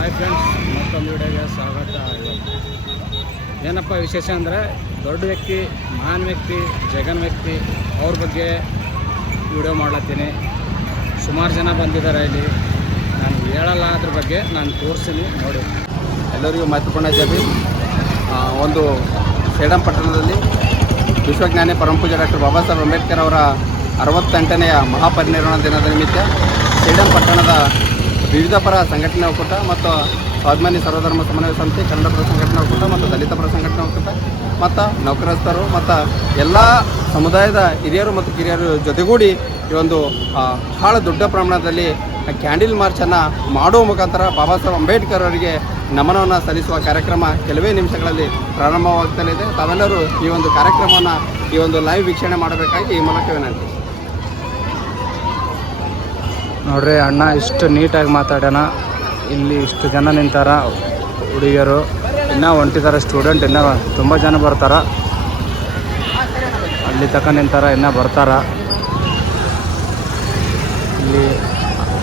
Hi friends, ಮತ್ತೊಂದು ವಿಡಿಯೋಗೆ ಸ್ವಾಗತ. ಏನಪ್ಪ ವಿಶೇಷ ಅಂದರೆ, ದೊಡ್ಡ ವ್ಯಕ್ತಿ, ಮಹಾನ್ ವ್ಯಕ್ತಿ, ಜಗನ್ ವ್ಯಕ್ತಿ ಅವ್ರ ಬಗ್ಗೆ ವಿಡಿಯೋ ಮಾಡ್ಲತ್ತೀನಿ. ಸುಮಾರು ಜನ ಬಂದಿದ್ದಾರೆ ಇಲ್ಲಿ. ನಾನು ಹೇಳಲ್ಲ, ಅದ್ರ ಬಗ್ಗೆ ನಾನು ತೋರಿಸ್ತೀನಿ, ನೋಡಿ. ಎಲ್ಲರಿಗೂ ಮಹತ್ವಪೂರ್ಣ ಜಾತಿ. ಒಂದು ಸೇಡಂ ಪಟ್ಟಣದಲ್ಲಿ ವಿಶ್ವಜ್ಞಾನಿ ಪರಮಪೂಜ್ಯ ಡಾಕ್ಟರ್ ಬಾಬಾ ಸಾಹೇಬ್ ಅಂಬೇಡ್ಕರ್ ಅವರ 68ನೇ ಮಹಾಪರಿನಿರ್ವಾಣ ದಿನದ ನಿಮಿತ್ತ ಸೇಡಂ ಪಟ್ಟಣದ ವಿವಿಧ ಪರ ಸಂಘಟನೆ ಒಕ್ಕೂಟ ಮತ್ತು ಸ್ವಾಭಿಮಾನಿ ಸರ್ವಧರ್ಮ ಸಮನ್ವಯ ಸಮಿತಿ, ಕನ್ನಡ ಪರ ಸಂಘಟನೆ ಒಕ್ಕೂಟ ಮತ್ತು ದಲಿತ ಪರ ಸಂಘಟನೆ ಒಕ್ಕೂಟ ಮತ್ತು ನೌಕರಸ್ಥರು ಮತ್ತು ಎಲ್ಲ ಸಮುದಾಯದ ಹಿರಿಯರು ಮತ್ತು ಕಿರಿಯರು ಜೊತೆಗೂಡಿ ಈ ಒಂದು ಬಹಳ ದೊಡ್ಡ ಪ್ರಮಾಣದಲ್ಲಿ ಕ್ಯಾಂಡಲ್ ಮಾರ್ಚನ್ನು ಮಾಡುವ ಮುಖಾಂತರ ಬಾಬಾ ಸಾಹೇಬ್ ಅಂಬೇಡ್ಕರ್ ಅವರಿಗೆ ನಮನವನ್ನು ಸಲ್ಲಿಸುವ ಕಾರ್ಯಕ್ರಮ ಕೆಲವೇ ನಿಮಿಷಗಳಲ್ಲಿ ಪ್ರಾರಂಭವಾಗ್ತಲಿದೆ. ತಾವೆಲ್ಲರೂ ಈ ಒಂದು ಕಾರ್ಯಕ್ರಮವನ್ನು ಈ ಒಂದು ಲೈವ್ ವೀಕ್ಷಣೆ ಮಾಡಬೇಕಾಗಿ ಈ ಮೂಲಕ ವಿನಂತಿ. ನೋಡ್ರಿ, ಅಣ್ಣ ಇಷ್ಟು ನೀಟಾಗಿ ಮಾತಾಡ್ಯಾನ. ಇಲ್ಲಿ ಇಷ್ಟು ಜನ ನಿಂತಾರ, ಹುಡುಗಿಯರು ಇನ್ನೂ ಹೊಂಟಿದ್ದಾರೆ, ಸ್ಟೂಡೆಂಟ್ ಇನ್ನೂ ತುಂಬ ಜನ ಬರ್ತಾರ. ಅಲ್ಲಿ ತಕ ನಿಂತಾರ, ಇನ್ನೂ ಬರ್ತಾರ.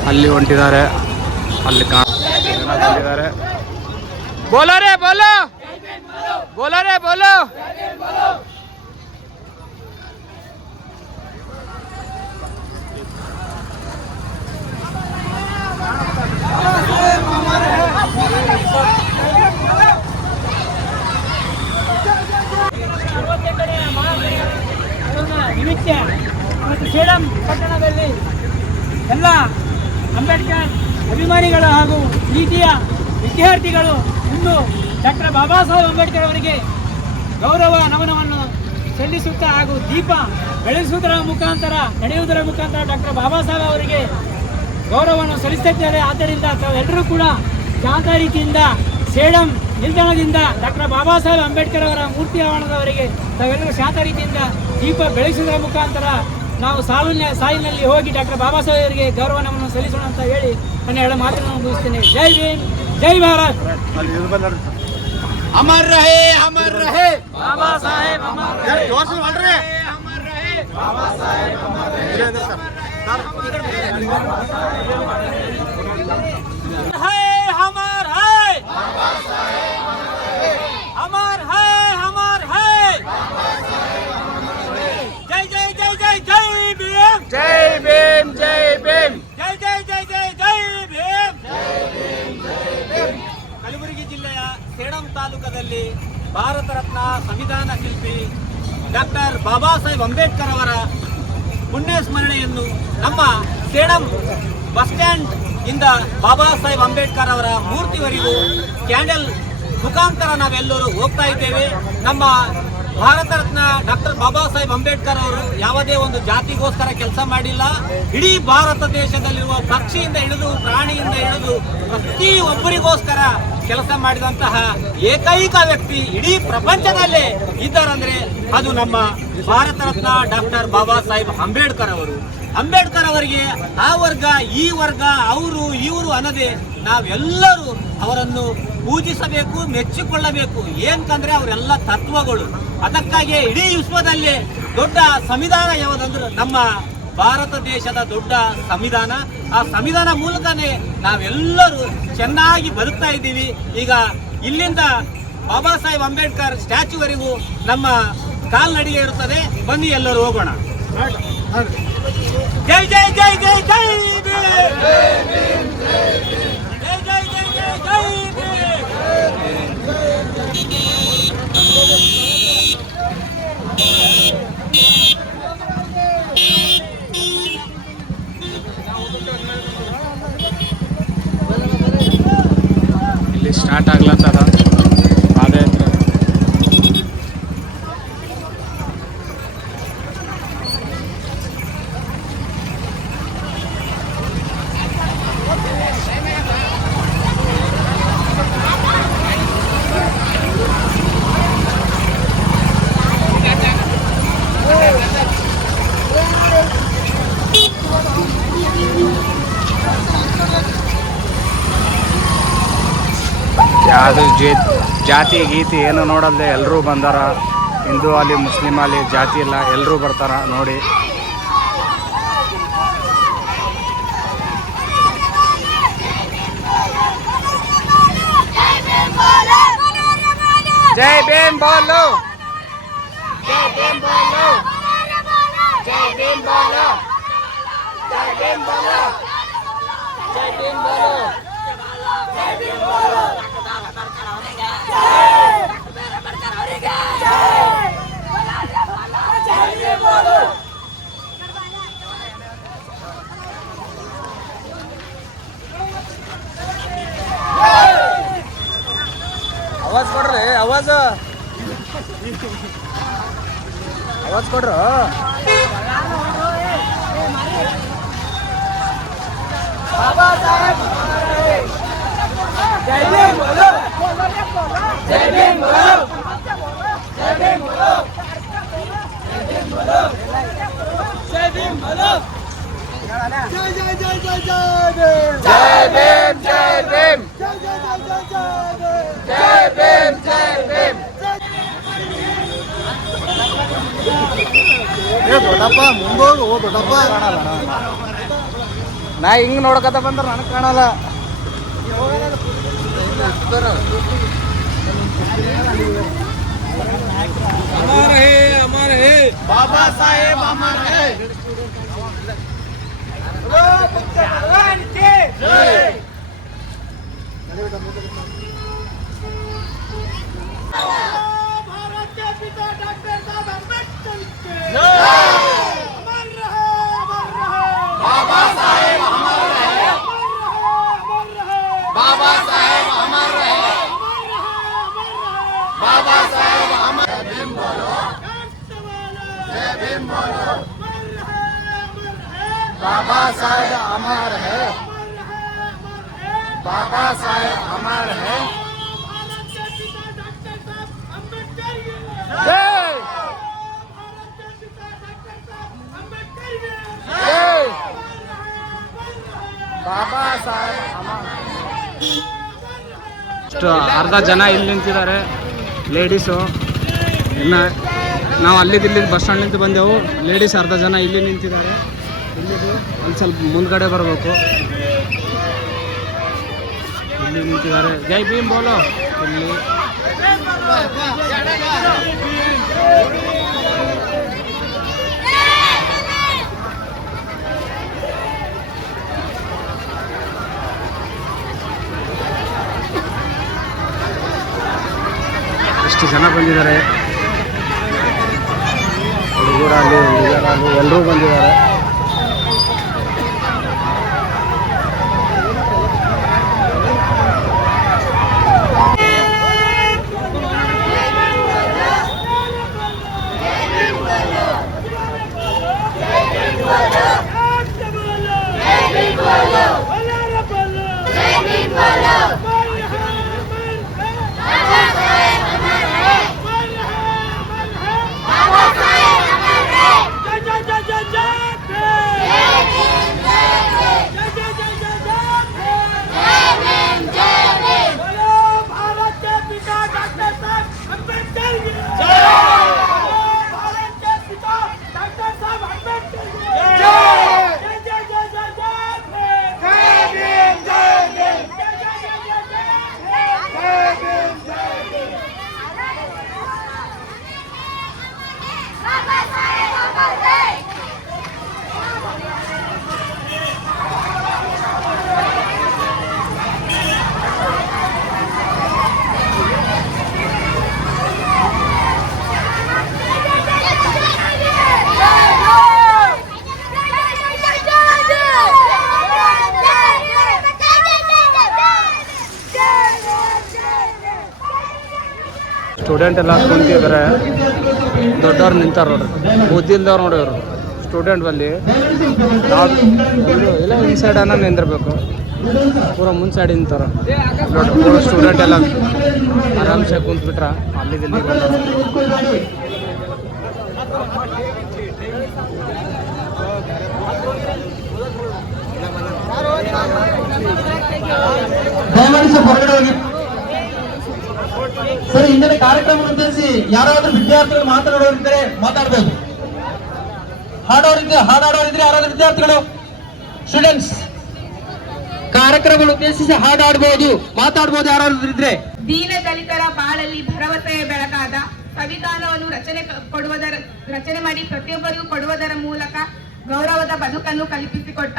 ಅಲ್ಲಿ ಹೊಂಟಿದ್ದಾರೆ, ಅಲ್ಲಿ ಬಂದಿದ್ದಾರೆ. ಬೋಲೋ ರೇ ಬೋಲೋ, ಬೋಲೋ ರೇ ಬೋಲೋ. ನಿಮಿತ್ತ ಮತ್ತು ಸೇಡಂ ಪಟ್ಟಣದಲ್ಲಿ ಎಲ್ಲ ಅಂಬೇಡ್ಕರ್ ಅಭಿಮಾನಿಗಳು ಹಾಗೂ ನೀತಿಯ ವಿದ್ಯಾರ್ಥಿಗಳು ಇಂದು ಡಾಕ್ಟರ್ ಬಾಬಾ ಸಾಹೇಬ್ ಅಂಬೇಡ್ಕರ್ ಅವರಿಗೆ ಗೌರವ ನಮನವನ್ನು ಸಲ್ಲಿಸುತ್ತಾ ಹಾಗೂ ದೀಪ ಬೆಳೆಸುವುದರ ಮುಖಾಂತರ ನಡೆಯುವುದರ ಮುಖಾಂತರ ಡಾಕ್ಟರ್ ಬಾಬಾ ಸಾಹೇಬ್ ಅವರಿಗೆ ಗೌರವವನ್ನು ಸಲ್ಲಿಸುತ್ತಿದ್ದಾರೆ. ಆದ್ದರಿಂದ ತಾವೆಲ್ಲರೂ ಕೂಡ ಶಾಂತ ರೀತಿಯಿಂದ ಸೇಡಂ ನಿಲ್ದಾಣದಿಂದ ಡಾಕ್ಟರ್ ಬಾಬಾ ಸಾಹೇಬ್ ಅಂಬೇಡ್ಕರ್ ಅವರ ಮೂರ್ತಿ ಆವರಣದವರೆಗೆ ತಾವೆಲ್ಲರೂ ಶಾಂತ ರೀತಿಯಿಂದ ದೀಪ ಬೆಳೆಸುವುದರ ಮುಖಾಂತರ ನಾವು ಸಾಲಿನಲ್ಲಿ ಹೋಗಿ ಡಾಕ್ಟರ್ ಬಾಬಾ ಸಾಹೇಬ್ ಅವರಿಗೆ ಗೌರವ ನಮನವನ್ನು ಸಲ್ಲಿಸೋಣ ಅಂತ ಹೇಳಿ ನನ್ನ ಎರಡು ಮಾತನ್ನು ಮುಗಿಸ್ತೇನೆ. ಜೈ ಭೀಮ್, ಜೈ ಭಾರತ್. ಅಮರ್ ರಹೇ, ಅಮರ್ ರಹೇ ಬಾಬಾ ಸಾಹೇಬ್, ಅಮರ್ ರಹೇ, ಅಮರ್ ರಹೇ ಬಾಬಾ ಸಾಹೇಬ್, ಅಮರ್ ರಹೇ. अमर है, अमर है, अमर है. जय जय जय जय जय भीम, ಜೈ ಭೀಮ್, ಜೈ ಭೀಮ್. जय जय जय जय जय भीम. ಕಲಬುರಗಿ ಜಿಲ್ಲೆಯ ಸೇಡಂ ತಾಲೂಕದಲ್ಲಿ ಭಾರತ ರತ್ನ ಸಂವಿಧಾನ ಶಿಲ್ಪಿ ಡಾಕ್ಟರ್ ಬಾಬಾ ಸಾಹೇಬ್ ಅಂಬೇಡ್ಕರ್ ಅವರ ಪುಣ್ಯ ಸ್ಮರಣೆಯನ್ನು ನಮ್ಮ ಸೇಡಂ ಬಸ್ ಸ್ಟ್ಯಾಂಡ್ ಇಂದ ಬಾಬಾ ಸಾಹೇಬ್ ಅಂಬೇಡ್ಕರ್ ಅವರ ಮೂರ್ತಿವರೆಗೂ ಕ್ಯಾಂಡಲ್ ಮುಖಾಂತರ ನಾವೆಲ್ಲರೂ ಹೋಗ್ತಾ ಇದ್ದೇವೆ. ನಮ್ಮ ಭಾರತ ರತ್ನ ಡಾಕ್ಟರ್ ಬಾಬಾ ಸಾಹೇಬ್ ಅಂಬೇಡ್ಕರ್ ಅವರು ಯಾವುದೇ ಒಂದು ಜಾತಿಗೋಸ್ಕರ ಕೆಲಸ ಮಾಡಿಲ್ಲ. ಇಡೀ ಭಾರತ ದೇಶದಲ್ಲಿರುವ ಪಕ್ಷಿಯಿಂದ ಹಿಡಿದು ಪ್ರಾಣಿಯಿಂದ ಹಿಡಿದು ಪ್ರತಿಯೊಬ್ಬರಿಗೋಸ್ಕರ ಕೆಲಸ ಮಾಡಿದಂತಹ ಏಕೈಕ ವ್ಯಕ್ತಿ ಇಡೀ ಪ್ರಪಂಚದಲ್ಲೇ ಇದ್ದಾರಂದ್ರೆ ಅದು ನಮ್ಮ ಭಾರತ ರತ್ನ ಡಾಕ್ಟರ್ ಬಾಬಾ ಸಾಹೇಬ್ ಅಂಬೇಡ್ಕರ್ ಅವರು. ಅಂಬೇಡ್ಕರ್ ಅವರಿಗೆ ಆ ವರ್ಗ ಈ ವರ್ಗ ಅವರು ಇವರು ಅನ್ನದೇ ನಾವೆಲ್ಲರೂ ಅವರನ್ನು ಪೂಜಿಸಬೇಕು, ಮೆಚ್ಚಿಕೊಳ್ಳಬೇಕು. ಏನಂದ್ರೆ ಅವರೆಲ್ಲ ತತ್ವಗಳು. ಅದಕ್ಕಾಗಿ ಇಡೀ ವಿಶ್ವದಲ್ಲಿ ದೊಡ್ಡ ಸಂವಿಧಾನ ಯಾವುದಂದ್ರೆ ನಮ್ಮ ಭಾರತ ದೇಶದ ದೊಡ್ಡ ಸಂವಿಧಾನ. ಆ ಸಂವಿಧಾನ ಮೂಲಕನೇ ನಾವೆಲ್ಲರೂ ಚೆನ್ನಾಗಿ ಬದುಕ್ತಾ ಇದ್ದೀವಿ. ಈಗ ಇಲ್ಲಿಂದ ಬಾಬಾ ಸಾಹೇಬ್ ಅಂಬೇಡ್ಕರ್ ಸ್ಟ್ಯಾಚ್ಯೂವರೆಗೂ ನಮ್ಮ ಕಾಲ್ನಡಿಗೆ ಇರುತ್ತದೆ. ಬನ್ನಿ ಎಲ್ಲರೂ ಹೋಗೋಣ. ಜೈ ಜೈ ಜೈ ಜೈ ಜೈ ಭೀಮ್, ಜೈ ಜೈ ಜೈ ಜೈ ಜೈ ಭೀಮ್. ಇಲ್ಲಿ ಸ್ಟಾರ್ಟ್ ಆಗ್ಲತ್ತದ ಪಾದಯಾತ್ರೆ. ಯಾವುದು ಜಾತಿ ಗೀತಿ ಏನು ನೋಡಲ್ದೆ ಎಲ್ಲರೂ ಬಂದಾರ. ಹಿಂದೂ ಅಲ್ಲಿ, ಮುಸ್ಲಿಮ್ ಅಲ್ಲಿ ಜಾತಿ ಇಲ್ಲ, ಎಲ್ಲರೂ ಬರ್ತಾರ ನೋಡಿ. ಜೈ ಭೀಮ್ ಬೋಲೋ, ಜೈ ಭೀಮ್ ಬೋಲೋ, ಜೈ ಭೀಮ್ ಬೋಲೋ, ಜೈ ಭೀಮ್ ಬೋಲೋ, ಜೈ ಭೀಮ್ ಬೋಲೋ, ಜೈ ಭೀಮ್ ಬೋಲೋ, आवाज ಕೊಡ್ರಿ, आवाज ಕೊಡ್ರ. बाबा साहेब जय भीम बोलो, जय भीम बोलो, जय भीम बोलो, जय भीम बोलो, जय भीम बोलो, जय जय जय जय जय भीम, जय भीम, जय भीम, जय जय जय जय भीम, ದೊಡ್ಡಪ್ಪ ಮುಂದೋಗು. ದೊಡ್ಡಪ್ಪ ನಾ ಹಿಂಗ್ ನೋಡ್ಕತ್ತ ಬಂದ್ರ ನನಗೆ ಕಾಣಲ್ಲ. ಅಮರ ಹೇ, ಅಮರ ಹೇ, ಬಾಬಾ ಸಾಹೇಬ್ ಅಮರ ಹೇ. ಭಗವಾನ್ ಕಿ ಜೈ. भारत के पिता डॉक्टर साहब अम्बेडकर के जय. अमर रहे, अमर रहे, बाबा साहेब अमर रहे, अमर रहे, बाबा साहेब अमर रहे, बाबा साहेब अमर. जय भीम बोलो, जय भीम बोलो, बाबा साहेब अमर है, बाबा साहेब अमर है. ಅರ್ಧ ಜನ ಇಲ್ಲಿ ನಿಂತಿದ್ದಾರೆ, ಲೇಡೀಸು. ಇನ್ನು ನಾವು ಇಲ್ಲಿದ್ದು ಬಸ್ ಸ್ಟ್ಯಾಂಡ್ನಿಂದ ಬಂದೆವು. ಲೇಡೀಸ್ ಅರ್ಧ ಜನ ಇಲ್ಲಿ ನಿಂತಿದ್ದಾರೆ. ಇಲ್ಲಿದು ಒಂದು ಸ್ವಲ್ಪ ಮುಂದ್ಗಡೆ ಬರಬೇಕು. ಇಲ್ಲಿ ನಿಂತಿದ್ದಾರೆ. ಜೈ ಭೀಮ್ ಬೋಲೋ. ಇಲ್ಲಿ ಎಷ್ಟು ಜನ ಬಂದಿದ್ದಾರೆ, ಹುಡುಗರಾಗಲಿ ಹುಡುಗರಾಗಲಿ ಎಲ್ಲರೂ ಬಂದಿದ್ದಾರೆ. ಸ್ಟೂಡೆಂಟ್ ಎಲ್ಲ ಕುಂತಿದ್ದಾರೆ, ದೊಡ್ಡವ್ರು ನಿಂತಾರ ನೋಡ್ರಿ, ಬುದ್ಧಿಲ್ದವ್ರು ನೋಡಿ ಇವರು ಸ್ಟೂಡೆಂಟ್ ಬಲ್ಲಿ. ಎಲ್ಲ ಇನ್ ಸೈಡ್ ಅನ್ನ ನಿಂದಿರ್ಬೇಕು, ಪೂರ ಮುಂದೆ ಸೈಡ್ ನಿಂತಾರ ನೋಡ್ರಿ. ಪೂರ ಸ್ಟೂಡೆಂಟ್ ಎಲ್ಲ ಆರಾಮ್ಸೆ ಕುಂತ್ಬಿಟ್ರ ಅಲ್ಲಿ ದಿಲ್ಲಿ ಸರ್. ಇಂದಿನ ಕಾರ್ಯಕ್ರಮ ಉದ್ದೇಶಿಸಿ ಯಾರಾದ್ರೂ ವಿದ್ಯಾರ್ಥಿಗಳು ಮಾತನಾಡೋರಿದ್ದರೆ ಮಾತಾಡ್ಬೋದು. ಹಾಡಾಡೋರಿದ್ರೆ ಯಾರಾದ್ರೂ ವಿದ್ಯಾರ್ಥಿಗಳು ಸ್ಟೂಡೆಂಟ್ಸ್ ಕಾರ್ಯಕ್ರಮ ಉದ್ದೇಶಿಸಿ ಹಾಡಾಡ್ಬೋದು, ಮಾತಾಡ್ಬೋದು ಯಾರಾದ್ರೂ ಇದ್ರೆ. ದೀನ ದಲಿತರ ಬಾಳಲ್ಲಿ ಭರವಸೆಯ ಬೆಳಕಾದ ಸಂವಿಧಾನವನ್ನು ರಚನೆ ಮಾಡಿ ಪ್ರತಿಯೊಬ್ಬರಿಗೂ ಕೊಡುವುದರ ಮೂಲಕ ಗೌರವದ ಬದುಕನ್ನು ಕಲ್ಪಿಸಿಕೊಟ್ಟ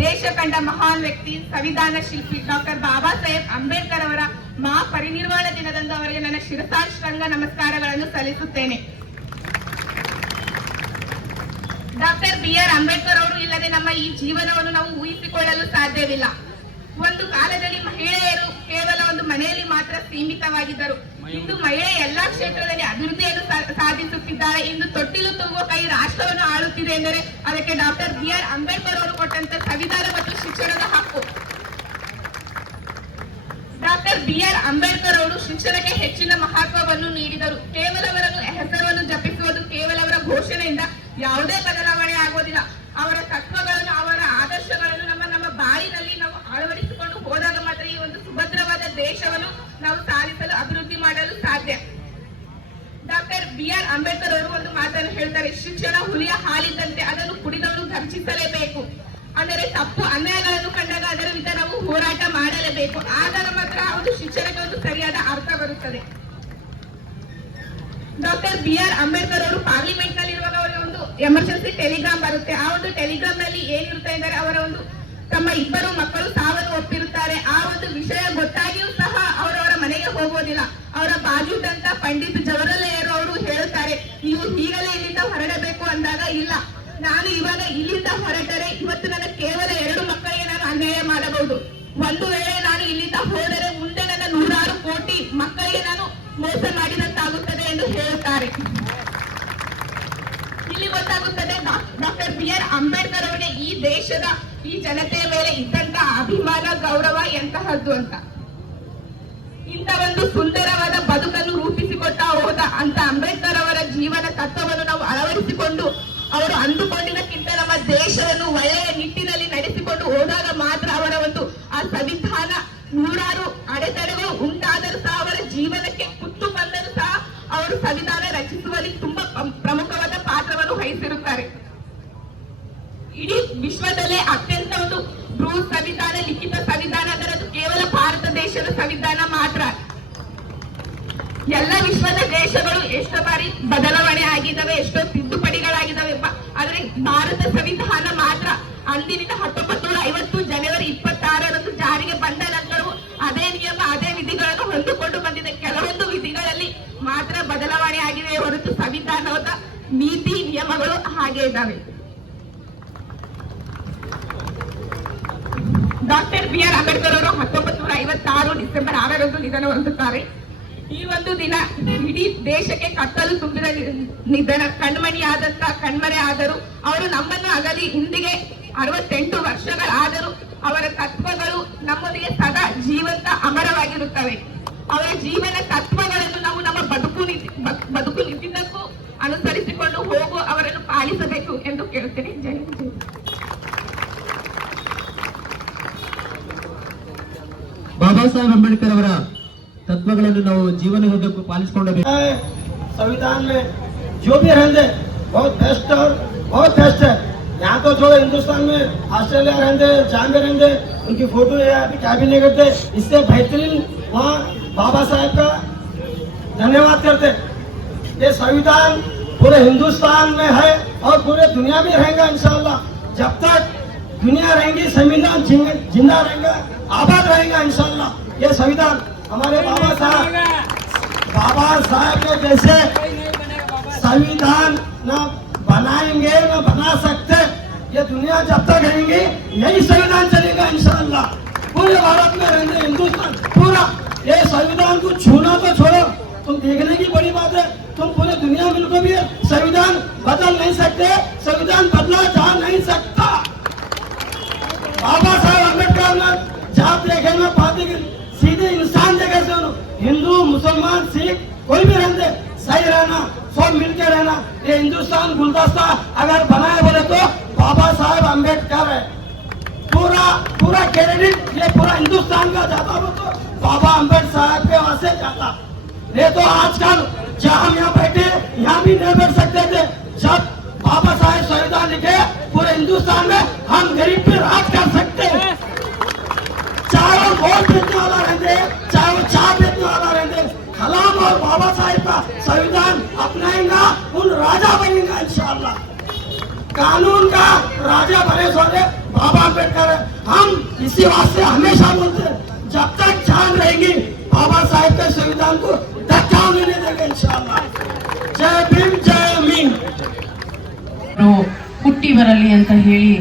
ದೇಶ ಕಂಡ ಮಹಾನ್ ವ್ಯಕ್ತಿ ಸಂವಿಧಾನ ಶಿಲ್ಪಿ ಡಾಕ್ಟರ್ ಬಾಬಾ ಸಾಹೇಬ್ ಅಂಬೇಡ್ಕರ್ ಅವರ ಮಹಾ ಪರಿನಿರ್ವಾಣ ದಿನದಂದು ಅವರಿಗೆ ನನ್ನ ಶಿರಸಾಷ್ಟಾಂಗ ನಮಸ್ಕಾರಗಳನ್ನು ಸಲ್ಲಿಸುತ್ತೇನೆ. ಡಾಕ್ಟರ್ BR ಅಂಬೇಡ್ಕರ್ ಅವರು ಇಲ್ಲದೆ ನಮ್ಮ ಈ ಜೀವನವನ್ನು ನಾವು ಊಹಿಸಿಕೊಳ್ಳಲು ಸಾಧ್ಯವಿಲ್ಲ. ಒಂದು ಕಾಲದಲ್ಲಿ ಮಹಿಳೆಯರು ಕೇವಲ ಒಂದು ಮನೆಯಲ್ಲಿ ಮಾತ್ರ ಸೀಮಿತವಾಗಿದ್ದರು. ಇಂದು ಮಹಿಳೆ ಎಲ್ಲಾ ಕ್ಷೇತ್ರದಲ್ಲಿ ಅಭಿವೃದ್ಧಿಯನ್ನು ಸಾಧಿಸುತ್ತಿದ್ದಾರೆ. ಇಂದು ತೊಟ್ಟಿಲು ತುಂಬುವ ಕೈ ರಾಷ್ಟ್ರವನ್ನು ಆಳುತ್ತಿದೆ ಎಂದರೆ ಅದಕ್ಕೆ ಡಾಕ್ಟರ್ BR ಅಂಬೇಡ್ಕರ್ ಅವರು ಕೊಟ್ಟಂತ ಸಂವಿಧಾನ ಮತ್ತು ಶಿಕ್ಷಣದ ಹಕ್ಕು. ಡಾಕ್ಟರ್ BR ಅಂಬೇಡ್ಕರ್ ಅವರು ಶಿಕ್ಷಣಕ್ಕೆ ಹೆಚ್ಚಿನ ಮಹತ್ವವನ್ನು ನೀಡಿದರು. ಕೇವಲ ಅವರನ್ನು ಹೆಸರನ್ನು ಜಪಿಸುವುದು ಕೇವಲ ಅವರ ಘೋಷಣೆಯಿಂದ ಯಾವುದೇ ಬದಲಾವಣೆ ಆಗುವುದಿಲ್ಲ. ಅವರ ತತ್ವಗಳನ್ನು ಅವರ ಆದರ್ಶಗಳನ್ನು ನಮ್ಮ ಬಾಳಿನಲ್ಲಿ ನಾವು ಅಳವಡಿಸಿಕೊಂಡು ಹೋದಾಗ ಮಾತ್ರ ಈ ಒಂದು ಸುಭದ್ರವಾದ ದೇಶವನ್ನು ನಾವು ಸಾಧಿಸಲು ಅಭಿವೃದ್ಧಿ ಮಾಡಲು ಸಾಧ್ಯ. ಡಾಕ್ಟರ್ BR ಅಂಬೇಡ್ಕರ್ ಅವರು ಒಂದು ಮಾತನ್ನು ಹೇಳ್ತಾರೆ, ಶಿಕ್ಷಣ ಹುಲಿಯ ಹಾಲಿದ್ದಂತೆ, ಅದನ್ನು ಕುಡಿದವರು ಘರ್ಷಿಸಲೇಬೇಕು. ಅಂದರೆ ತಪ್ಪು ಅನ್ಯಾಯಗಳನ್ನು ಕಂಡಾಗ ಅದರ ವಿರುದ್ಧ ನಾವು ಹೋರಾಟ ಮಾಡಲೇಬೇಕು. ಆಗ ಮಾತ್ರ ಒಂದು ಶಿಕ್ಷಣಕ್ಕೆ ಒಂದು ಸರಿಯಾದ ಅರ್ಥ ಬರುತ್ತದೆ. ಡಾಕ್ಟರ್ BR ಅಂಬೇಡ್ಕರ್ ಅವರು ಪಾರ್ಲಿಮೆಂಟ್ ನಲ್ಲಿ ಇರುವಾಗ ಅವರಿಗೆ ಒಂದು ಎಮರ್ಜೆನ್ಸಿ ಟೆಲಿಗ್ರಾಮ್ ಬರುತ್ತೆ. ಆ ಒಂದು ಟೆಲಿಗ್ರಾಮ್ ನಲ್ಲಿ ಏನಿರುತ್ತೆ ಎಂದರೆ ಅವರ ಒಂದು ತಮ್ಮ ಇಬ್ಬರು ಮಕ್ಕಳು ಸಾವನ್ನು ಒಪ್ಪಿರುತ್ತಾರೆ. ಆ ಒಂದು ವಿಷಯ ಗೊತ್ತಾಗಿಯೂ ಸಹ ಅವರವರ ಮನೆಗೆ ಹೋಗೋದಿಲ್ಲ. ಅವರ ಬಾಜುದಂತ ಪಂಡಿತ್ ಜವಾಹರಲಾಲ್ ಅವರು ಹೇಳುತ್ತಾರೆ, ನೀವು ಈಗಲೇ ಇಲ್ಲಿಂದ ಹೊರಡಬೇಕು ಅಂದಾಗ, ಇಲ್ಲ, ನಾನು ಇವಾಗ ಇಲ್ಲಿಂದ ಹೊರಟರೆ ಇವತ್ತು ನನ್ನ ಕೇವಲ 2 ಮಕ್ಕಳಿಗೆ ನಾನು ಅನ್ಯಾಯ ಮಾಡಬಹುದು. ಒಂದು ವೇಳೆ ನಾನು ಇಲ್ಲಿಂದ ಹೋದರೆ ಮುಂದೆ ನನ್ನ 100 ಕೋಟಿ ಮಕ್ಕಳಿಗೆ ನಾನು ಮೋಸ ಮಾಡಿದಂತಾಗುತ್ತದೆ ಎಂದು ಹೇಳುತ್ತಾರೆ. ಇಲ್ಲಿ ಗೊತ್ತಾಗುತ್ತದೆ ಡಾಕ್ಟರ್ BR ಅಂಬೇಡ್ಕರ್ ಅವರಿಗೆ ಈ ದೇಶದ ಈ ಜನತೆಯ ಮೇಲೆ ಇದ್ದಂತ ಅಭಿಮಾನ, ಗೌರವ ಎಂತಹದ್ದು ಅಂತ. ಇಂಥ ಒಂದು ಸುಂದರವಾದ ಬದುಕನ್ನು ರೂಪಿಸಿಕೊಟ್ಟ ಹೋದ ಅಂತ ಅಂಬೇಡ್ಕರ್ ಅವರ ಜೀವನ ತತ್ವವನ್ನು ನಾವು ಅಳವಡಿಸಿಕೊಂಡು ಅವರು ಅಂದುಕೊಂಡಿದ್ದಕ್ಕಿಂತ ನಮ್ಮ ದೇಶವನ್ನು ಒಳ್ಳೆಯ ನಿಟ್ಟಿನಲ್ಲಿ ನಡೆಸಿಕೊಂಡು ಹೋದಾಗ ಮಾತ್ರ ಅವರ ಒಂದು ಆ ಸಂವಿಧಾನ, 100 ಅಡೆತಡೆಗಳು ಉಂಟಾದರೂ ಸಹ ಅವರ ಜೀವನಕ್ಕೆ ಕುತ್ತು ಬಂದರೂ ಸಹ ಅವರು ಸಂವಿಧಾನ ರಚಿಸುವಲ್ಲಿ ತುಂಬಾ ಪ್ರಮುಖವಾದ ಪಾತ್ರವನ್ನು ವಹಿಸಿರುತ್ತಾರೆ. ಇಡೀ ವಿಶ್ವದಲ್ಲೇ ಅತ್ಯಂತ ಒಂದು ಬೃಹತ್ ಸಂವಿಧಾನ, ಲಿಖಿತ ಸಂವಿಧಾನ ಅಂದರೆ ಅದು ಕೇವಲ ಭಾರತ ದೇಶದ ಸಂವಿಧಾನ ಮಾತ್ರ. ಎಲ್ಲ ವಿಶ್ವದ ದೇಶಗಳು ಎಷ್ಟೋ ಬಾರಿ ಬದಲಾವಣೆ ಆಗಿದ್ದಾವೆ, ಎಷ್ಟೋ ತಿದ್ದುಪಡಿಗಳಾಗಿದ್ದಾವೆ. ಆದ್ರೆ ಭಾರತ ಸಂವಿಧಾನ ಮಾತ್ರ ಅಂದಿನಿಂದ 1950 ಜನವರಿ 26ರಂದು ಜಾರಿಗೆ ಬಂದ ನಂತರವೂ ಅದೇ ನಿಯಮ, ಅದೇ ವಿಧಿಗಳನ್ನು ಹೊಂದಿಕೊಂಡು ಬಂದಿದೆ. ಕೆಲವೊಂದು ವಿಧಿಗಳಲ್ಲಿ ಮಾತ್ರ ಬದಲಾವಣೆ ಆಗಿದೆ ಹೊರತು ಸಂವಿಧಾನದ ನೀತಿ ನಿಯಮಗಳು ಹಾಗೆ ಇದ್ದಾವೆ. ಡಾಕ್ಟರ್ BR ಅಂಬೇಡ್ಕರ್ ಅವರು 1956 ಡಿಸೆಂಬರ್ 6ರಂದು ನಿಧನ ಹೊಂದುತ್ತಾರೆ. ಈ ಒಂದು ದಿನ ಇಡೀ ದೇಶಕ್ಕೆ ಕತ್ತಲು ತುಂಬಿದ ನಿಧನ. ಕಣ್ಮಣಿಯಾದಂತ ಕಣ್ಮರೆ ಆದರು. ಅವರು ನಮ್ಮನ್ನು ಅಗಲಿ ಇಂದಿಗೆ 68 ವರ್ಷಗಳಾದರೂ ಅವರ ತತ್ವಗಳು ನಮ್ಮೊಂದಿಗೆ ಸದಾ ಜೀವಂತ ಅಮರವಾಗಿರುತ್ತವೆ. ಅವರ ಜೀವನ ತತ್ವಗಳನ್ನು ನಾವು ನಮ್ಮ ಬದುಕು ನಿಂತಿದ್ದಕ್ಕೂ ಅನುಸರಿಸಿಕೊಂಡು ಹೋಗು ಅವರನ್ನು ಪಾಲಿಸಬೇಕು ಎಂದು ಕೇಳುತ್ತೇನೆ. ಜೈ ಹಿಂದ್. ಬಾಬಾ ಸಾಹೇಬ್ ಅಂಬೇಡ್ಕರ್ ಅವರ तत्वಗಳನ್ನು ನಾವು ಜೀವನದುದ್ದಕ್ಕೂ ಪಾಲಿಸಿಕೊಳ್ಳಬೇಕು. संविधान में जो भी रहते बहुत बेस्ट और बहुत बेस्ट है. यहाँ तो छोड़ो, हिंदुस्तान में ऑस्ट्रेलिया रहते, जहाँ भी रहते, उनकी फोटो या क्या भी नहीं करते. इससे बेहतरीन वहाँ बाबा साहेब का धन्यवाद करते. ये संविधान पूरे हिंदुस्तान में है और पूरे दुनिया में रहेगा इंशाल्लाह. जब तक दुनिया रहेंगी संविधान जिंदा रहेगा, आबाद रहेगा इंशाल्लाह. ये संविधान हमारे बाबा साहब ने जैसे संविधान न बनाएंगे न बना सकते. ये दुनिया जब तक रहेंगी यही संविधान चलेगा इंशाल्लाह. पूरे भारत में रहेंगे, हिंदुस्तान पूरा. ये संविधान को छूना तो छोड़ो, तुम देखने की बड़ी बात है. तुम पूरे दुनिया में को भी संविधान बदल नहीं सकते. संविधान बदला जा नहीं सकता. बाबा साहब अम्बेडकर ने जात देखे में बात सीधे इंसान देखे से हिंदू, मुसलमान, सिख कोई भी रहते सही रहना, सब मिलके रहना. ये हिंदुस्तान गुलदस्ता अगर बनाए बोले तो बाबा साहब अम्बेडकर है. पूरा क्रेडिट ये पूरा हिंदुस्तान का जाता हो तो बाबा अम्बेडकर साहब के वहां से जाता. ये तो आजकल जहाँ हम यहाँ बैठे यहाँ भी नहीं बैठ सकते थे. जब बाबा साहब संविधान लिखे पूरे हिंदुस्तान में हम गरीब पे राज कर सकते हैं. चाहे वो वोट बेचने वाला रहते, चाहे वो चाय बेचने वाला कानून का राजा बने सोने बाबा अम्बेडकर। हम इसी वास्ते हमेशा बोलते हैं, जब तक जान रहेगी बाबा साहेब के संविधान को धक्का होने नहीं देंगे इंशाअल्लाह। जय भीम जय अमीन। ಹುಟ್ಟಿ ಬರಲಿ ಅಂತ ಹೇಳಿ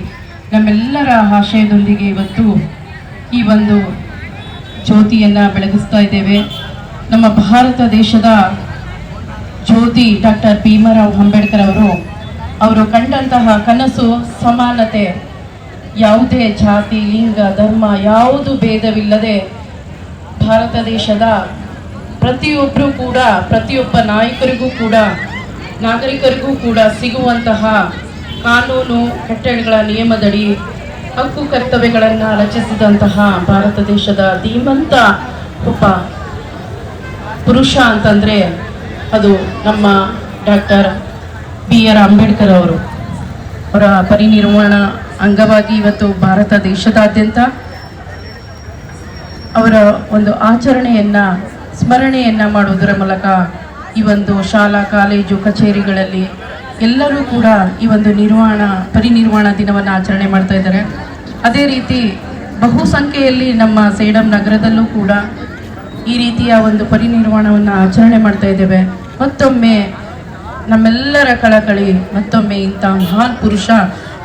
ನಮ್ಮೆಲ್ಲರ ಆಶಯದೊಂದಿಗೆ ಇವತ್ತು ಈ ಒಂದು ಜ್ಯೋತಿಯನ್ನು ಬೆಳಗಿಸ್ತಾ ಇದ್ದೇವೆ. ನಮ್ಮ ಭಾರತ ದೇಶದ ಜ್ಯೋತಿ ಡಾಕ್ಟರ್ ಭೀಮರಾವ್ ಅಂಬೇಡ್ಕರ್ ಅವರು ಕಂಡಂತಹ ಕನಸು ಸಮಾನತೆ, ಯಾವುದೇ ಜಾತಿ ಲಿಂಗ ಧರ್ಮ ಯಾವುದು ಭೇದವಿಲ್ಲದೆ ಭಾರತ ದೇಶದ ಪ್ರತಿಯೊಬ್ಬರೂ ಕೂಡ, ಪ್ರತಿಯೊಬ್ಬ ನಾಗರಿಕರಿಗೂ ಕೂಡ ಸಿಗುವಂತಹ ಕಾನೂನು ಕಟ್ಟಳೆಗಳ ನಿಯಮದಡಿ ಹಕ್ಕು ಕರ್ತವ್ಯಗಳನ್ನು ರಚಿಸಿದಂತಹ ಭಾರತ ದೇಶದ ಧೀಮಂತ ಒಬ್ಬ ಪುರುಷ ಅಂತಂದರೆ ಅದು ನಮ್ಮ ಡಾಕ್ಟರ್ BR ಅಂಬೇಡ್ಕರ್ ಅವರ ಪರಿನಿರ್ವಾಣ ಅಂಗವಾಗಿ ಇವತ್ತು ಭಾರತ ದೇಶದಾದ್ಯಂತ ಅವರ ಒಂದು ಆಚರಣೆಯನ್ನು ಸ್ಮರಣೆಯನ್ನು ಮಾಡುವುದರ ಮೂಲಕ ಈ ಒಂದು ಶಾಲಾ ಕಾಲೇಜು ಕಚೇರಿಗಳಲ್ಲಿ ಎಲ್ಲರೂ ಕೂಡ ಈ ಒಂದು ಪರಿನಿರ್ವಾಣ ದಿನವನ್ನು ಆಚರಣೆ ಮಾಡ್ತಾ ಇದ್ದಾರೆ. ಅದೇ ರೀತಿ ಬಹುಸಂಖ್ಯೆಯಲ್ಲಿ ನಮ್ಮ ಸೇಡಂ ನಗರದಲ್ಲೂ ಕೂಡ ಈ ರೀತಿಯ ಒಂದು ಪರಿನಿರ್ವಾಣವನ್ನು ಆಚರಣೆ ಮಾಡ್ತಾ ಇದ್ದೇವೆ. ಮತ್ತೊಮ್ಮೆ ನಮ್ಮೆಲ್ಲರ ಕಳಕಳಿ, ಮತ್ತೊಮ್ಮೆ ಇಂಥ ಮಹಾನ್ ಪುರುಷ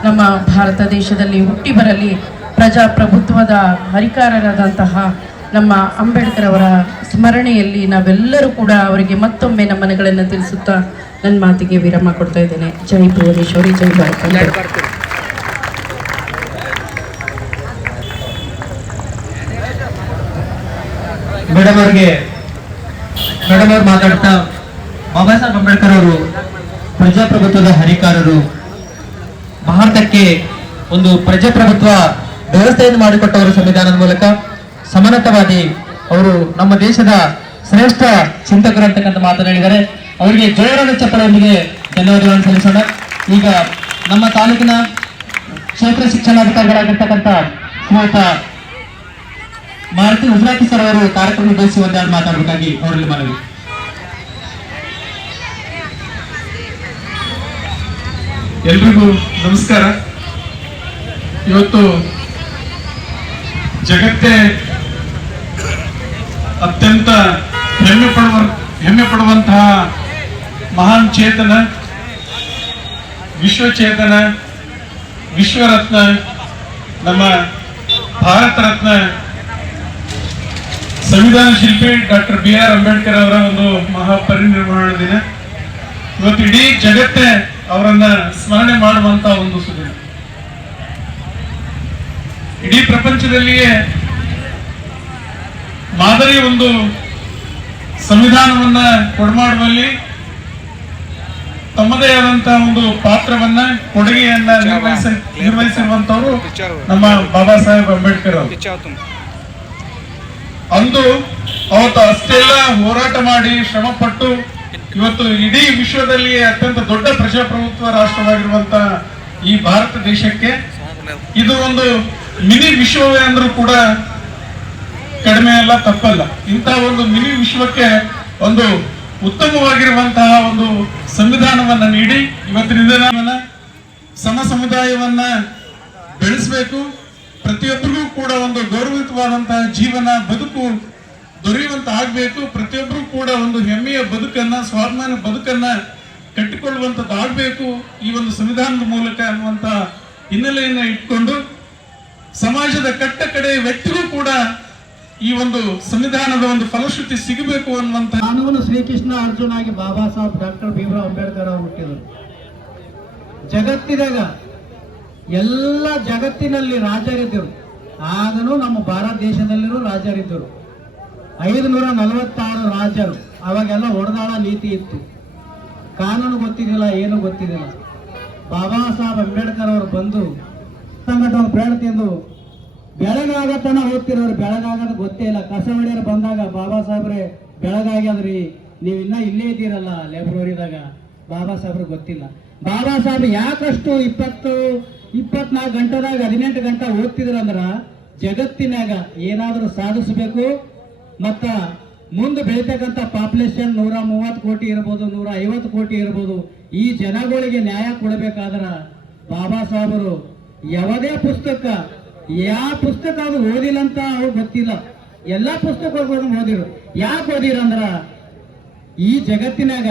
ನಮ್ಮ ಭಾರತ ದೇಶದಲ್ಲಿ ಹುಟ್ಟಿ ಬರಲಿ. ಪ್ರಜಾಪ್ರಭುತ್ವದ ಹರಿಕಾರರಾದಂತಹ ನಮ್ಮ ಅಂಬೇಡ್ಕರ್ ಅವರ ಸ್ಮರಣೆಯಲ್ಲಿ ನಾವೆಲ್ಲರೂ ಕೂಡ ಅವರಿಗೆ ಮತ್ತೊಮ್ಮೆ ನಮನಗಳನ್ನು ತಿಳಿಸುತ್ತಾ ನನ್ನ ಮಾತಿಗೆ ವಿರಾಮ ಕೊಡ್ತಾ ಇದ್ದೇನೆ. ಜೈ ಭುವನೇಶ್ವರಿ, ಜೈ ಭಾರತ. ಮೇಡಮ್ ಅವರು ಮಾತಾಡ್ತಾ ಬಾಬಾ ಸಾಹೇಬ್ ಅಂಬೇಡ್ಕರ್ ಅವರು ಪ್ರಜಾಪ್ರಭುತ್ವದ ಹರಿಕಾರರು, ಭಾರತಕ್ಕೆ ಒಂದು ಪ್ರಜಾಪ್ರಭುತ್ವ ವ್ಯವಸ್ಥೆಯನ್ನು ಮಾಡಿಕೊಟ್ಟವರು ಸಂವಿಧಾನದ ಮೂಲಕ, ಸಮಾನತಾವಾದಿ, ಅವರು ನಮ್ಮ ದೇಶದ ಶ್ರೇಷ್ಠ ಚಿಂತಕರು ಅಂತಕ್ಕಂಥ ಮಾತನಾಡಿದ್ದಾರೆ. ಅವರಿಗೆ ಜೋರಾದ ಚಪ್ಪಲೊಂದಿಗೆ ಧನ್ಯವಾದಗಳನ್ನು ಸಲ್ಲಿಸೋಣ. ಈಗ ನಮ್ಮ ತಾಲೂಕಿನ ಕ್ಷೇತ್ರ ಶಿಕ್ಷಣಾಧಿಕಾರಿಗಳಾಗಿರ್ತಕ್ಕಂಥ ಶ್ರೀಯುತ ಮಾರುತಿ ಗುಜರಾತಿ ಸರ್ ಅವರು ಕಾರ್ಯಕ್ರಮ ಉದ್ದೇಶಿಸಿ ಒಂದೆರಡು ಮಾತಾಡಬೇಕಾಗಿ ಅವರಲ್ಲಿ ಮನವಿ. ಎಲ್ರಿಗೂ ನಮಸ್ಕಾರ. ಇವತ್ತು ಜಗತ್ತೇ ಅತ್ಯಂತ ಹೆಮ್ಮೆ ಪಡುವಂತಹ ಮಹಾನ್ ಚೇತನ, ವಿಶ್ವಚೇತನ, ವಿಶ್ವರತ್ನ, ನಮ್ಮ ಭಾರತ ರತ್ನ ಸಂವಿಧಾನ ಶಿಲ್ಪಿ ಡಾಕ್ಟರ್ BR ಅಂಬೇಡ್ಕರ್ ಅವರ ಒಂದು ಮಹಾಪರಿನಿರ್ವಾಣ ದಿನ. ಇವತ್ತು ಇಡೀ ಜಗತ್ತೇ ಅವರನ್ನ ಸ್ಮರಣೆ ಮಾಡುವಂತ ಒಂದು ಸುದಿನ. ಇಡೀ ಪ್ರಪಂಚದಲ್ಲಿಯೇ ಮಾದರಿ ಒಂದು ಸಂವಿಧಾನವನ್ನ ಕೊಡಮಾಡುವಲ್ಲಿ ತಮ್ಮದೇ ಆದಂತಹ ಒಂದು ಪಾತ್ರವನ್ನ, ಕೊಡುಗೆಯನ್ನ ನಿರ್ವಹಿಸಿರುವಂತವರು ನಮ್ಮ ಬಾಬಾ ಸಾಹೇಬ್ ಅಂಬೇಡ್ಕರ್ ಅವರು. ಅಂದು ಅವತ್ತು ಅಷ್ಟೆಲ್ಲ ಹೋರಾಟ ಮಾಡಿ ಶ್ರಮ ಪಟ್ಟು ಇವತ್ತು ಇಡೀ ವಿಶ್ವದಲ್ಲಿ ಅತ್ಯಂತ ದೊಡ್ಡ ಪ್ರಜಾಪ್ರಭುತ್ವ ರಾಷ್ಟ್ರವಾಗಿರುವಂತಹ ಈ ಭಾರತ ದೇಶಕ್ಕೆ ಇದು ಒಂದು ಮಿನಿ ವಿಶ್ವವೇ ಅಂದ್ರೂ ಕೂಡ ಕಡಿಮೆ ಅಲ್ಲ, ತಪ್ಪಲ್ಲ. ಇಂತಹ ಒಂದು ಮಿನಿ ವಿಶ್ವಕ್ಕೆ ಒಂದು ಉತ್ತಮವಾಗಿರುವಂತಹ ಒಂದು ಸಂವಿಧಾನವನ್ನ ನೀಡಿ ಇವತ್ತಿನ ದಿನ ಸಮ ಸಮುದಾಯವನ್ನ ಬೆಳೆಸಬೇಕು. ಪ್ರತಿಯೊಬ್ಬರಿಗೂ ಕೂಡ ಒಂದು ಗೌರವಿತವಾದಂತಹ ಜೀವನ ಬದುಕು ದೊರೆಯುವಂತ ಆಗ್ಬೇಕು. ಪ್ರತಿಯೊಬ್ಬರು ಕೂಡ ಒಂದು ಹೆಮ್ಮೆಯ ಬದುಕನ್ನ, ಸ್ವಾಭಿಮಾನ ಬದುಕನ್ನ ಕಟ್ಟಿಕೊಳ್ಳುವಂಥದ್ದು ಆಗ್ಬೇಕು ಈ ಒಂದು ಸಂವಿಧಾನದ ಮೂಲಕ ಅನ್ನುವಂತ ಹಿನ್ನೆಲೆಯನ್ನ ಇಟ್ಕೊಂಡು ಸಮಾಜದ ಕಟ್ಟ ಕಡೆ ವ್ಯಕ್ತಿಗೂ ಕೂಡ ಈ ಒಂದು ಸಂವಿಧಾನದ ಒಂದು ಫಲಶ್ರುತಿ ಸಿಗಬೇಕು ಅನ್ನುವಂತ. ಮಾನವನು ಶ್ರೀಕೃಷ್ಣ ಅರ್ಜುನ ಆಗಿ ಬಾಬಾ ಸಾಹೇಬ್ ಡಾಕ್ಟರ್ ಭೀಮರಾವ್ ಅಂಬೇಡ್ಕರ್ ಅವರು ಹುಟ್ಟಿದರು. ಜಗತ್ತಿನಾಗ ಎಲ್ಲ ಜಗತ್ತಿನಲ್ಲಿ ರಾಜರಿದ್ದರು, ಆಗನೂ ನಮ್ಮ ಭಾರತ ದೇಶದಲ್ಲಿರೋ ರಾಜರಿದ್ದರು. 546 ರಾಜರು. ಅವಾಗೆಲ್ಲ ಹೊಡೆದಾಳ ನೀತಿ ಇತ್ತು, ಕಾನೂನು ಗೊತ್ತಿರಲಿಲ್ಲ, ಏನು ಗೊತ್ತಿರಲಿಲ್ಲ. ಬಾಬಾ ಸಾಹೇಬ್ ಅಂಬೇಡ್ಕರ್ ಅವರು ಬಂದು ಸಂಘಟನೆ ಪ್ರೇರಣೆಯಿಂದ ಬೆಳಗಾಗತನ ಓದ್ತಿರೋರು, ಬೆಳಗಾಗದ ಗೊತ್ತೇ ಇಲ್ಲ. ಕಸ ಹೊಡೆಯರು ಬಂದಾಗ ಬಾಬಾ ಸಾಹೇಬ್ರೆ ಬೆಳಗಾಗ್ಯದ್ರಿ, ನೀವು ಇನ್ನ ಇಲ್ಲೇ ಇದ್ದೀರಲ್ಲ ಲೈಬ್ರರಿದಾಗ, ಬಾಬಾ ಸಾಹೇಬ್ರಿಗೆ ಗೊತ್ತಿಲ್ಲ. ಬಾಬಾ ಸಾಹೇಬ್ ಯಾಕಷ್ಟು 24 ಗಂಟೆದಾಗ 18 ಗಂಟೆ ಓದ್ತಿದ್ರಂದ್ರ ಜಗತ್ತಿನಾಗ ಏನಾದರೂ ಸಾಧಿಸಬೇಕು. ಮತ್ತ ಮುಂದೆ ಬೆಳಿತಕ್ಕಂಥ ಪಾಪ್ಯುಲೇಷನ್ 130 ಕೋಟಿ ಇರ್ಬೋದು, 150 ಕೋಟಿ ಇರ್ಬೋದು. ಈ ಜನಗಳಿಗೆ ನ್ಯಾಯ ಕೊಡಬೇಕಾದ್ರ ಬಾಬಾ ಸಾಹೇಬರು ಯಾವುದೇ ಪುಸ್ತಕ ಯಾವ ಪುಸ್ತಕ ಅದು ಓದಿಲ್ಲ ಅಂತ ಅವ್ರು ಗೊತ್ತಿಲ್ಲ, ಎಲ್ಲ ಪುಸ್ತಕ ಓದಿರು. ಯಾಕೆ ಓದಿರಂದ್ರ ಈ ಜಗತ್ತಿನಾಗ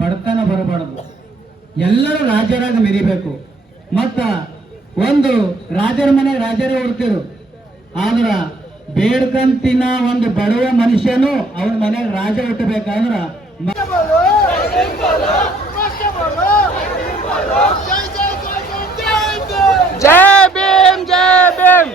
ಬಡತನ ಬರಬಾರದು, ಎಲ್ಲರೂ ರಾಜರಾಗ ಮೆರಿಬೇಕು. ಮತ್ತ ಒಂದು ರಾಜರ ಮನೆಗೆ ರಾಜರೇ ಹೊಡ್ತಿರು, ಆದ್ರ ಬೇಡ್ಕಂತಿನ ಒಂದು ಬಡವ ಮನುಷ್ಯನು ಅವನ ಮನೆಗೆ ರಾಜ ಹುಟ್ಟಬೇಕಾದ್ರ ಜೈ ಭೀಮ್ ಜೈ ಭೀಮ್.